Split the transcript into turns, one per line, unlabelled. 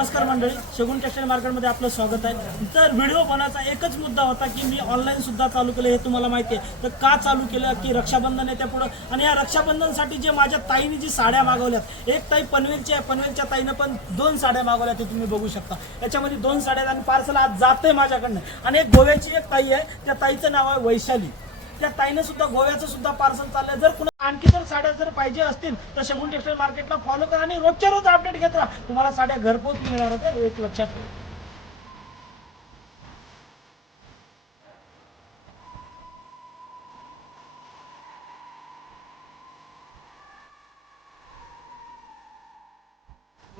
नमस्कार मंडळी शगुन टेक्सटाईल मार्केटमध्ये आपलं स्वागत आहे. तर व्हिडिओ बनाचा एकच मुद्दा होता की मी ऑनलाईन सुद्धा चालू केलं हे तुम्हाला माहिती आहे. तर का चालू केलं की रक्षाबंधन आहे त्यापुढं? आणि या रक्षाबंधनसाठी जे माझ्या ताईने जी साड्या मागवल्यात एक ताई पनवेलची आहे पनवेलच्या ताईनं पण दोन साड्या मागवल्या ते तुम्ही बघू शकता. याच्यामध्ये दोन साड्या आहेत आणि पार्सल आज जात आहे माझ्याकडनं. आणि एक गोव्याची एक ताई आहे त्या ताईचं नाव आहे वैशाली. त्या ताईनं सुद्धा गोव्याचं सुद्धा पार्सल चाललंय. जर कुणा आणखी जर साड्या जर पाहिजे असतील तर शगुन टेक्सटाईल मार्केटला फॉलो करा आणि रोजच्या रोज अपडेट घेत राहा. तुम्हाला साड्या घरपोच मिळणार होत्या एक लक्षात ठेवा.